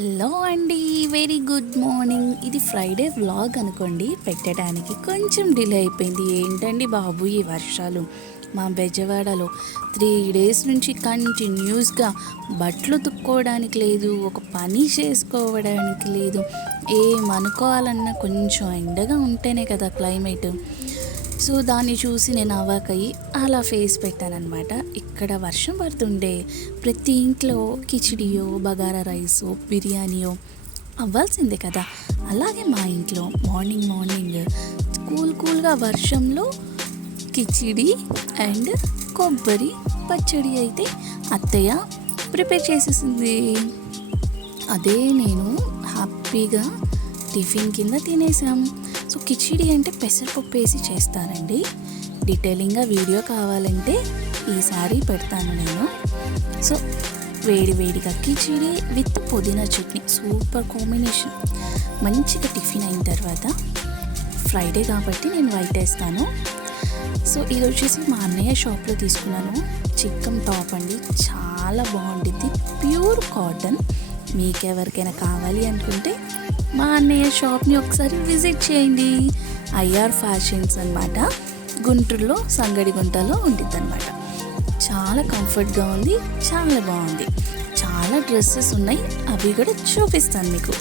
Hello అండి very good morning. ఇది Friday vlog అనుకోండి పెట్టడానికి కొంచెం డిలే అయిపోయింది. ఏంటండి బాబు ఈ వర్షాలు? మా బెజవాడలో త్రీ డేస్ నుంచి కంటిన్యూస్గా బట్టలు తుక్కోవడానికి లేదు ఒక పని చేసుకోవడానికి లేదు. ఏమనుకోవాలన్నా కొంచెం ఎండగా ఉంటేనే కదా క్లైమేట్. సో దాన్ని చూసి నేను అవాకయ్యి అలా ఫేస్ పెట్టానమాట ఇక్కడ వర్షం పడుతుండే. ప్రతి ఇంట్లో కిచిడియో బగారా రైసో బిర్యానీయో అవ్వాల్సిందే కదా. అలాగే మా ఇంట్లో మార్నింగ్ మార్నింగ్ కూల్ కూల్గా వర్షంలో కిచిడి అండ్ కొబ్బరి పచ్చడి అయితే అత్తయ్య ప్రిపేర్ చేసేసింది. అదే నేను హ్యాపీగా టిఫిన్ కింద తినేసాం సో కిచిడి అంటే పెసరపప్పు వేసి చేస్తానండి. డీటెయిలింగ్గా వీడియో కావాలంటే ఈసారి పెడతాను నేను. సో వేడి వేడిగా కిచిడి విత్ పుదీనా చట్నీ సూపర్ కాంబినేషన్. మంచిగా టిఫిన్ అయిన తర్వాత ఫ్రైడే కాబట్టి నేను వైట్ వేస్తాను. సో ఇది వచ్చేసి మా అన్నయ్య షాప్లో తీసుకున్నాను. చికెన్ టాప్ అండి. చాలా బాగుంటుంది. Pure cotton. మీకు ఎవరికైనా కావాలి అనుకుంటే మా అన్నయ్య షాప్ని ఒకసారి విజిట్ చేయండి. ఐఆర్ ఫ్యాషన్స్ అనమాట గుంటూరులో సంగడి గుంటలో ఉంటుంది అనమాట చాలా కంఫర్ట్గా ఉంది చాలా బాగుంది. చాలా డ్రెస్సెస్ ఉన్నాయి అవి కూడా చూపిస్తాను మీకు.